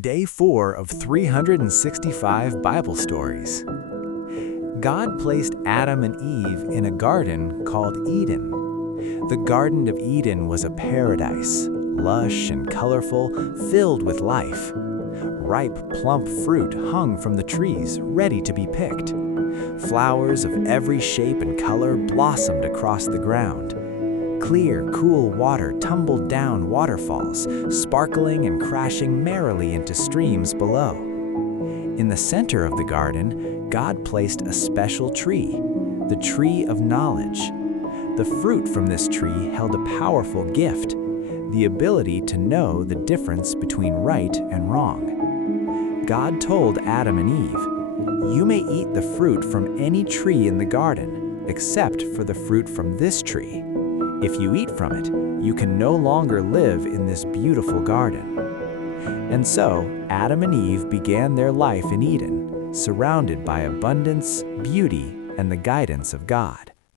Day 4 of 365 Bible stories. God placed Adam and Eve in a garden called Eden. The Garden of Eden was a paradise, lush and colorful, filled with life. Ripe, plump fruit hung from the trees, ready to be picked. Flowers of every shape and color blossomed across the ground. Clear, cool water tumbled down waterfalls, sparkling and crashing merrily into streams below. In the center of the garden, God placed a special tree, the tree of knowledge. The fruit from this tree held a powerful gift, the ability to know the difference between right and wrong. God told Adam and Eve, "You may eat the fruit from any tree in the garden, except for the fruit from this tree. If you eat from it, you can no longer live in this beautiful garden." And so, Adam and Eve began their life in Eden, surrounded by abundance, beauty, and the guidance of God.